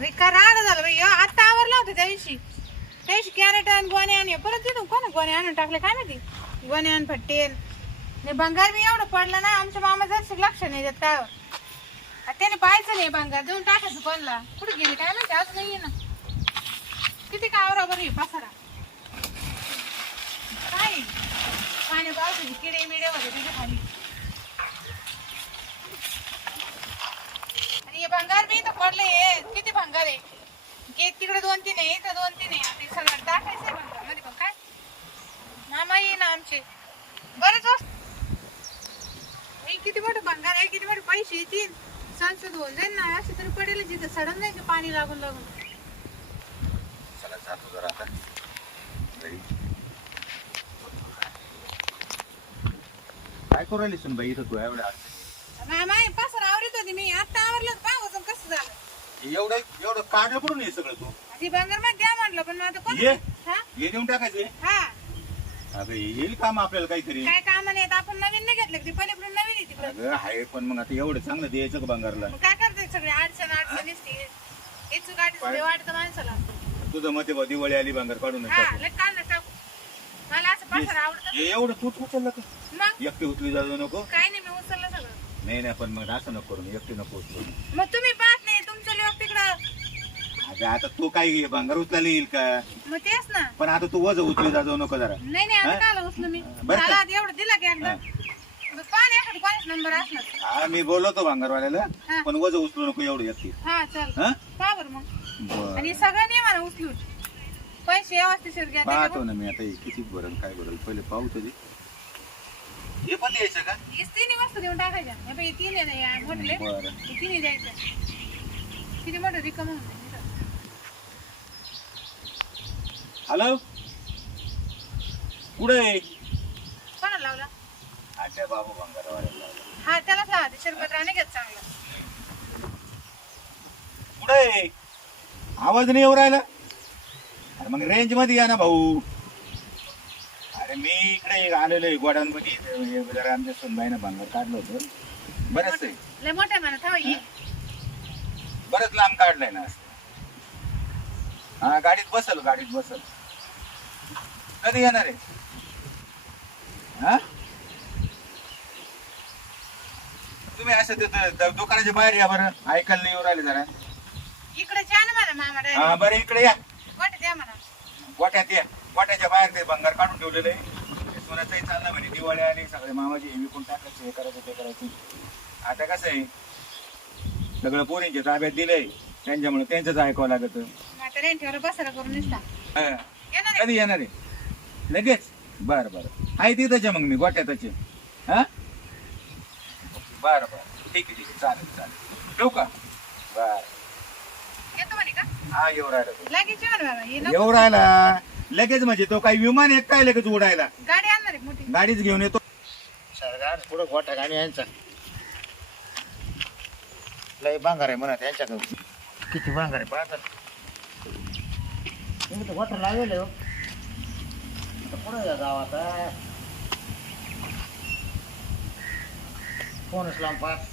रिका राड झालं? बाई अहो, आता आवरला होता त्या दिवशी त्या दिवशी कॅरेट आणि गोणे आणि परत तिथून कोण गोणे आणून टाकले? काय माहिती? गोणे आणि फट्टेल नाही भंगार मी एवढं पडलं ना आमच्या मामा जर लक्ष नाही देत काय त्याने पाहायचं नाही भंगार. देऊन टाकायचं कोणला? कुठे गेली? काय माहिती? अजून नाही ना. किती काय आवरा बरं हे पसारा? काय? पाणी पावसाची किडे मिडे वगैरे तिथे खाली आणि हे भंगार बी इथं पडले किती भंगार आहे? गेट तिकडे दोन तीन आहे इथं दोन तीन आहे. सगळं टाकायचं आहे भंगारमध्ये पण काय? मामा ये ना आमचे. बरेच वाजता किती मोठं भंगार आहे किती मोठे पैसे येतील? संसद होऊन जाईल ना असं तरी पडेल जिथं सडन जाईल का पाणी लागून लागून? चला जातो जरा आता. घरी. काय करू राहिली सुन बाई इथं? तू एवढ्या? मामा पसर आवरत होती मी. आता आवरलं झालं. एवढं एवढं काढलं पडून हे सगळं तू? ती भंगारमध्ये द्या म्हटलं पण मग आता कोण ये. हा? हे देऊन टाकायचे हा. अगं येईल काम आपल्याला काहीतरी. काय काम नाही येत आपण नवीन नाही घेतलं ती पलीकडून नवीन आहे तिकडं. अगं आहे पण मग आता एवढं चांगलं द्यायचं का बंगारला? मग काय करते सगळे? अडचण अडचण दिसते इचू गाठी सगळे वाटतं माणसाला. तुझं मते बा दिवाळी आली भांगर काढून हा टाकू. लय टाकू. मला असं पसर आवडत. हे एवढं तूच उचललं का? मग? एकटी उचली जाऊ नको. काय नाही मी उचललं सगळं. नाही नाही पण मग असं नको करून एकटी नको उचलू. मग तुम्ही पाहत नाही तुमचं लोक तिकडं आता तू काय भांगर उचलायला येईल का? मग तेच ना. पण आता तू वज उचली जाऊ नको जरा. नाही नाही आता? काय उचलं मी. बरं का? मला आता एवढं दिला की एकदा? मग पाणी एखादी कोणाच नंबर असला हा मी बोलवतो भांगरवाल्याला हा. पण वज उचलू नको एवढं एकटी हा चल. हा? पहा बरं मग. बरं. आणि सगळं नाही मला उचलून. पैसे व्यवस्थित घ्या पाहतो ना मी आता हे किती भरल काय भरल पहिले पाहू तरी. हे पण द्यायचं का? हेच तिन्ही वस्तू देऊन टाकायच्या. हे हे तीन आहे ना या मोठले बरं. हे तिन्ही द्यायचं. किती मोठं रिकम होऊन जाईल इथं. हॅलो कुठे कोणाला लावला? अच्छा बाबू भांगरवाल्याला हा त्यालाच लावा. ते शरबत राणे घेत चांगला. कुठे आवाज नाही येऊ राहिला? अरे मग रेंजमध्ये या ना भाऊ. अरे मी इकडे आलेलो आहे गोडांमध्ये हे जरा आमच्या सुनबाईनं भांगर काढलं होतं. बरंच आहे. लय मोठ्या म्हणत हवा ये. बरंच लांब काढलंय ना हा गाडीत बसल गाडीत बसल. कधी येणार आहे? हा? तुम्ही असं ते दुकानाच्या बाहेर या बरं. ऐकायला नाही येऊ राहिले जरा. इकडे छान मामा हा बरं इकडे या. वाट द्या म्हणा. गोट्यात या. गोट्याच्या बाहेर ते भंगार काढून ठेवलेलं. आहे ते सोन्याचंही चाललं म्हणे. दिवाळी आली सगळे मामाची हे विकून टाकायचं हे करायचं ते करायचं. आता कसं आहे? सगळं पोरींच्या ताब्यात दिलंय त्यांच्यामुळे त्यांचंच ऐकावं लागत. बसायला करून दिसता. येणार आहे? कधी येणार आहे? लगेच? बर बर. आहे तिथंच आहे मग मी गोट्यातच आहे. हा? बर बर. ठीक आहे ठीक आहे. चालेल चालेल. ठेवू का? बर. येतो म्हणे का? हा येऊ राहिला तो. लगेच बाबा नको. येऊ राहिला. लगेच म्हणजे तो काही विमान एक काय लगेच उडायला? गाडी आणणार आहे मोठी. गाडीच घेऊन येतो. सरकार पुढं गोठा गाणी यांचा. लय भांगार आहे म्हणा त्यांच्याकडे किती भांगार आहे पाहता. तुम्ही तर गोठा लावेल हो. पुढं या गावात फोनच लावून पाहत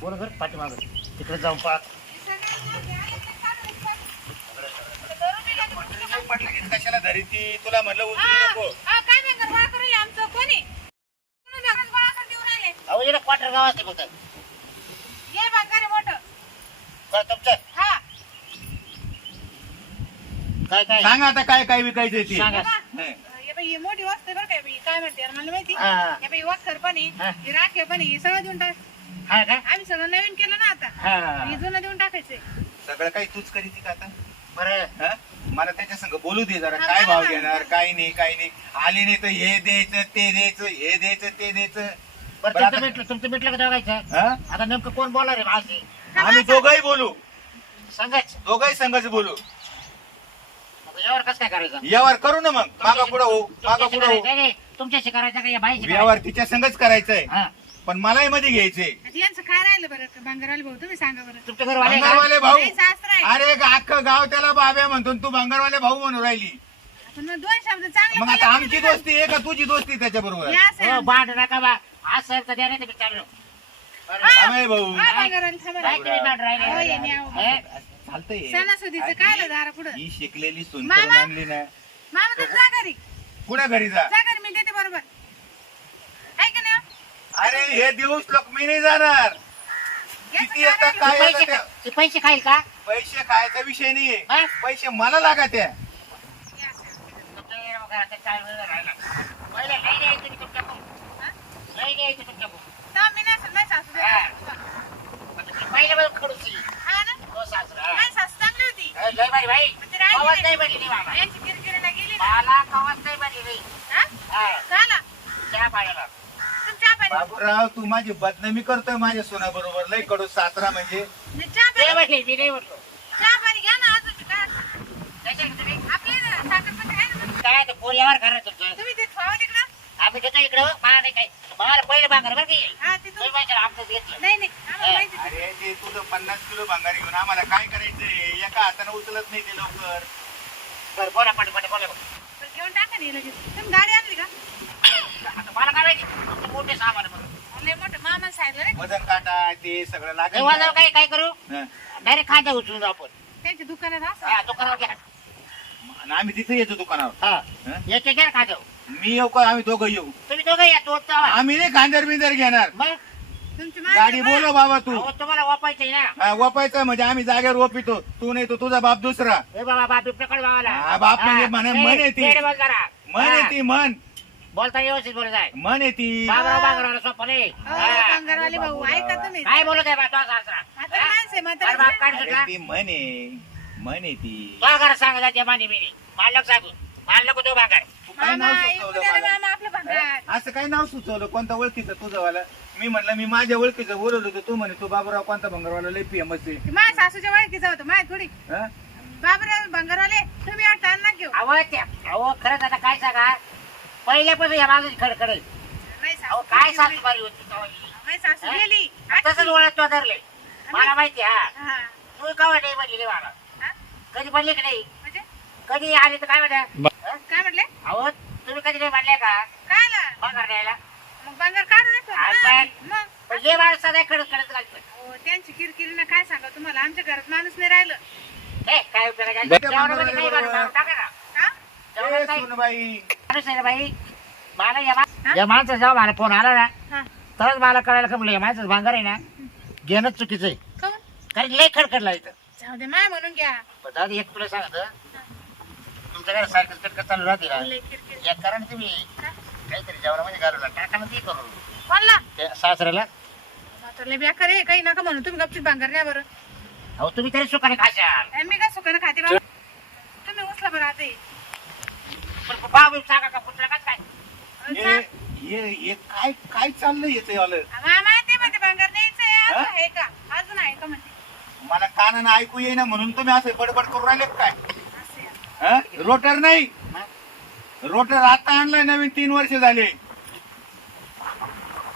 बोल घर पाठीमाग. तिकडे जाऊन पाहत कशाला धरी ती तुला म्हणलं उचलू नको काय आमचं कोणी अहो इकडे क्वार्टर गाव असते फक्त. ये मोठं. काय तुमचं हा काय काय? सांग आता काय काय विकायचं सांगा. हे बाई, ही मोठी वस्तू आहे बरं काय बाई, काय म्हणते यार मला माहिती? हा. हे बाई वखर पण आहे हा. राखे पण आहे हे सगळं देऊन टाक. हा का? आम्ही सगळं नवीन केलं ना आता. हा. हे जुनं देऊन टाकायचंय. सगळं काही तूच करीती का आता? बरं. हा? मला त्याच्या संग बोलू दे जरा हा, काय भाव. घेणार काय नाही काय नाही. आली नाही तर हे द्यायचं ते द्यायचं हे द्यायचं ते द्यायचं. बरं बरं, तुमचं आता- भेटलं तुमचं भेटलं का हा? आता नेमकं कोण बोलणार आहे माझी आम्ही दोघंही बोलू. सांगायचं. दोघंही संघाच बोलू. यावर कसं काय करायचं? व्यवहार करू ना मग. मागा पुढं होऊ मागा तुमच्याशी पुढं होऊ. करायचं नाही, तुमच्याशी करायचं का या बाईशी व्यवहार तिच्या संघच करायचंय. करायचं? हा. पण मलाही मध्ये घ्यायचंय. आता यांचं काय राहिलं बरं? भांगारवाले भाऊ तुम्ही सांगा बरं. तुमच्या घर वाले का? भंगारवाले भाऊ. नाही, सासरा आहे. अरे अख्खं गाव त्याला बाब्या म्हणतो आणि तू भंगारवाले भाऊ म्हणून राहिली. पण मग दोन शब्द चांगले मग आता की आमची तुम्ही- दोस्ती आहे का तुझी दोस्ती त्याच्या बरोबर हे असं आहे. आमचं. भांड नका बा. आज साहेब तर द्या नाही तर मी चाललो. आम्ही भाऊ. हा, बंगारवाली थांबा ना. काय तुम्ही? हो, हो. हे? चालतंय सणासुदीचं काय दारा पुढं ही शिकलेली सून मामा. आणली ना मामा तर जा घरी कुठं घरी जा जा घरी मी देते बरोबर आहे का नाही अरे हे दिवस लोक मी नाही जाणार किती याचं येतात काय पैसे खा- ते पैसे खाईल का पैसे खायचा विषय नाहीये हा? पैसे मला लागत आहे तुमच्या येणं बघा, आता चार वेळ राहिला. पहिले लई द्यायचं की तुमच्याकडून. लई द्यायचं तुमच्याकडून. तर मी नाही नाही सासू दे. हा. आता ते पहिले बघ खडूसी. हा ना तो सासरा, हा. नाही सासू चांगली कवाच नाही. नाही बाबा. यांची किरकिरीला गेली ना मला कवाच नाही बरी नाही. हा? हा, झाला चहा पाण्याला. पाणी बाबूराव तू माझी बदनामी करतोय माझ्या सोना बरोबर लय कडू सासरा म्हणजे चहा ते पाणी म्हटले, मी नाही म्हटलो. चहा पाणी घ्या ना अजून काय कशाला तुम्ही? आपले ना साखरपत्ती आहे ना काय ते करा तुमचं तुम्ही ते खावा तिकडं आम्ही घेतो इकडं मला नाही काय मला पहिलं बांगर बरं की हा ते तुम्ही तुम्ही माहिती आमचं घेतलं नाही नाही आम्हाला माहिती आहे. अरे ते तुझं पन्नास किलो भांगार घेऊन आम्हाला काय करायचंय हाताने उचलत नाही ते लवकर. बरं बोला पट पट बोला. पण घेऊन टाका नाही लगेच. तुम्ही गाडी आणली का? आता मला काय माहिती? तुमचं मोठे सामान आहे म्हणून. लय मोठं मामा सांगितलं रे. वजन काटा ते सगळं लागेल. तेव्हा जाऊ काय काय करू? हं. डायरेक्ट खांदा उचलून जाऊ आपण. त्यांच्या दुकानात असं? हा दुकानावर घ्या. आणि आम्ही तिथे येतो दुकानावर. हा. हं? घ्या खांदा मी येऊ का? आम्ही दोघं येऊ. तुम्ही दोघं या आम्ही नाही खांदर बिंदर घेणार. मग? गाडी बोलो बाबा तू. अहो, तुम्हाला वापायचंय ना. हा, वापायचं म्हणजे आम्ही जागेवर वपितो तू नाही तो तुझा बाप दुसरा. हे बाबा बाप बिबटेकडे बाबाला हा, बाप म्हणजे म्हणे- म्हणे ती. मन. येती मन बोलता व्यवस्थित बोलत आहे. मन येती बाबराव बाबराव सोपं नाही. हा. बंगारवाले भाऊ ऐका तुम्ही. काय बोलत आहे बा तो सासरा? म्हातारी माणसं आहे, म्हातारी अरे बाप काढ अरे सुटला ती मन आहे मन येती तो घरात सांगा ते मानी मिनी मालक सांगू मालक तो मामा ऐकू द्या? मामा आपलं भांगार असं काय नाव सुचवलं? कोणता ओळखीचं तुझं वाला मी म्हटलं मी माझ्या ओळखीचं बोलत होतो तू म्हणे तू बाबूराव कोणता भंगारवाला लय फेमस आहे. ती माझ्या सासूच्या वळखीचा होतं माझ्या थोडी. हं? बाबरे बंगारवाले तुम्ही आता अन्ना घेऊ अहो त्या अहो खरंच आता काय सांगा? पहिल्यापासून या माझं खडखड. आहे. माझी अहो सासू काय सासू बारी होती तेव्हा? ही? माझी सासू हा? गेली. तसंच ओळख तो धरले मला माहिती हा. हा. तू कवा नाही म्हणली मला? हा? कधी म्हणली की नाही? म्हणजे? कधी आली तर काय म्हणा काय म्हटले अहो तुम्ही कधी नाही म्हणले का? काय आला? बघा द्यायला. बंगार काढून येतो ना. मग पण जे माणूस सदा कडक कडक घालतो हो, त्यांची किरकिरीनं काय सांगा तुम्हाला आमच्या घरात माणूस नाही राहिलं हे काय उपयोगाचं? बरं. जेवणामध्ये काही माणूस मारून टाका ना. हा? जेवणात ए, काही सुनबाई माणूस आहे ना बाई मला या मा- हा? या माणसाचा जेव्हा मला फोन आला ना हा. तरच मला कळायला का म्हणलं या माणसाचं भांगर आहे ना घेणंच चुकीचं आहे काहून? कारण लय खडखडला इथं जाऊ दे माय म्हणून घ्या पण दादा एक तुला सांगत तुमच्याकडे सायकल कटकट चालू राहते ना लय किरकिर. कारण तुम्ही हा? काहीतरी जेवणामध्ये घालवला टाका ना ते करू कोणला त्या सासऱ्याला लय बेकार आहे काही नका म्हणून तुम्ही गपचीत भांगर नाही बरं. अहो तुम्ही तरी सुखाने खाशाल आणि मी काय सुखानं खाते बाबा? तुम्ही उचला बरं आता हे. पण सांगा का पुतळा का काय? हे हे हे काय काय चाललंय वालं मामा ते म्हणते भांगर हा? आहे का? अजून आहे का म्हणते. मला कानानं ऐकू येईना म्हणून तुम्ही असे बडबड करू राहिले का काय? असं आहे. हं? रोटर नाही? रोटर आता आणलाय नवीन तीन वर्ष झाले.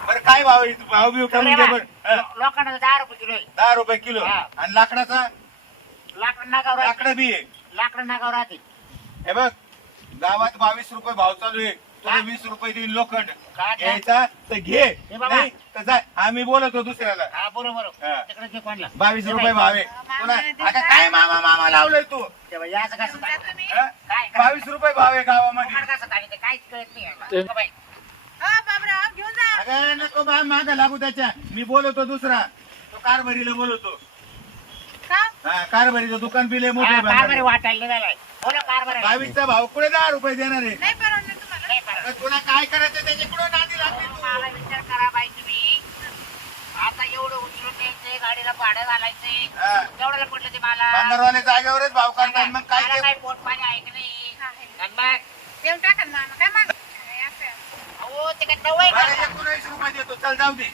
बरं काय भाव आहे? भाव बिव करून बरं. हं? लो- लोकांना दहा रुपये किलो आहे. दहा रुपये किलो. हा. आणि लाकडाचा? लाकडं नागावर राहते. लाकडं बी आहे. लाकडं नागावर राहते. हे बघ गावात बावीस रुपये भाव चालू आहे. तुला. वीस रुपये देईन लोखंड? घ्यायचा तर घे. हे बाबा. नाही तर जाय आम्ही बोलतो दुसऱ्याला. हा बरोबर. हा. तिकडे ते कोणला बावीस रुपये भाव. तुला आता काय? मामा मामा लावलंय तू? तेव्हा याचं कसं समजा काय तुम्ही? हं? काय बावीस रुपये भाव आहे गावामध्ये. कोकण कसं काय ते काहीच कळत नाही याला. हो बाई, हा बाबराव घेऊन जा. अगं नको बा माग लागू त्याच्या. मी बोलवतो दुसरा. तो कारभारीला बोलवतो का? हा कारभारीचं दुकान बिले हा, मोठे कारभारी वाटायला निघालाय. बोला कारभारी. बावीसचा भाव कुठे दहा रुपये देणार आहे? नाही तुला काय करायचं त्याच्याकडून नादी लागली तू? मला विचार करा बाई तुम्ही. आता एवढं उचलून द्यायचंय गाडीला भाडं घालायचंय हा. तेवढ्याला पडलं ते मला. जागेवरच भाव करतात मग काय मला ते काही पोट पाणी आहे की नाही? आहे. आणि मग? देऊन टाका ना मामा काय माग? असं. आहे. अहो ते काय नवं आहे मला का? एकोणीस रुपये देतो चल जाऊ दे.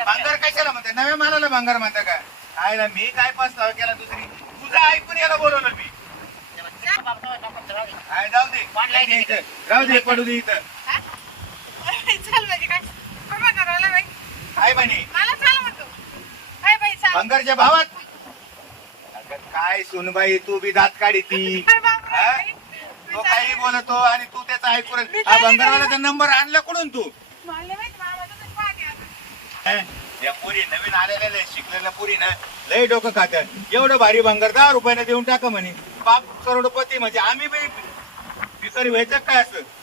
भांगार कशाला म्हणते? नव्या मालाला भांगार म्हणता का? आयला मी काय पस्तावा केला दुसरी? तुझं ऐकून याला बोलवलं मी. नाही. बाबा, नको, नको, राहू दे. आय जाऊ दे Online नाही इथं. राहू दे पडू दे इथं? चल म्हणजे काय कोण बंगारवाला बाई काय म्हणे मला चाल म्हणतो काय बाई चाल भांगारच्या भावात अगं, काय सुनबाई तू बी दात काढी ती हा? बाई? मी तो चालले. काही बोलतो आणि तू त्याचा ऐकून मी हा भंगारवाल्याचा नंबर आणला कुठून तू मला नाही माहिती मामा तुम्ही पाहते आता. हं? या पुरी नवीन आलेल्या लय शिकलेल्या पुरीनं लय डोकं खात्यात. एवढं भारी भंगार दहा रुपयाने देऊन टाका म्हणे. पाच करोडपती म्हणजे आम्ही बी भिकारी व्हायचं काय असं?